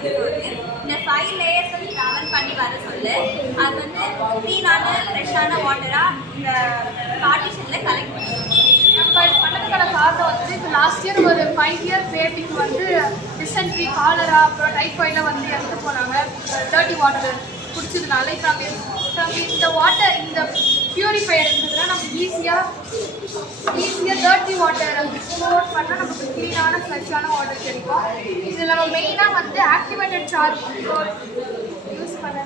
வந்துட்டு வருது. இந்த 5 லேயர்ஸ் வந்து ட்ராவல் பண்ணி வர சொல்லு அது வந்து க்ளீனான ஃப்ரெஷ்ஷான வாட்டராக இந்த பார்ட்டிஷனில் கலெக்ட் பண்ணுவோம். நம்ம இது பண்ணதுக்கான காரணம் வந்து இப்போ லாஸ்ட் இயர் ஒரு 5 இயர் பேபிக்கு வந்து டிசென்ட்ரி காலரா அப்புறம் டைஃபாய்டில் வந்து இறந்து போனாங்க டர்ட்டி வாட்டர் குடிச்சதுனால. இப்போ நம்ம இந்த வாட்டர் இந்த பியூரிஃபையர் இருந்ததுன்னா நம்ம ஈஸியாக டர்ட்டி வாட்டர் ஸ்டோர் பண்ணால் நமக்கு க்ளீனான ஃப்ரெஷ்ஷான வாட்டர் கிடைக்கும். இதில் நம்ம மெயினாக வந்து ஆக்டிவேட்டட் சார்ஜ் யூஸ் பண்ண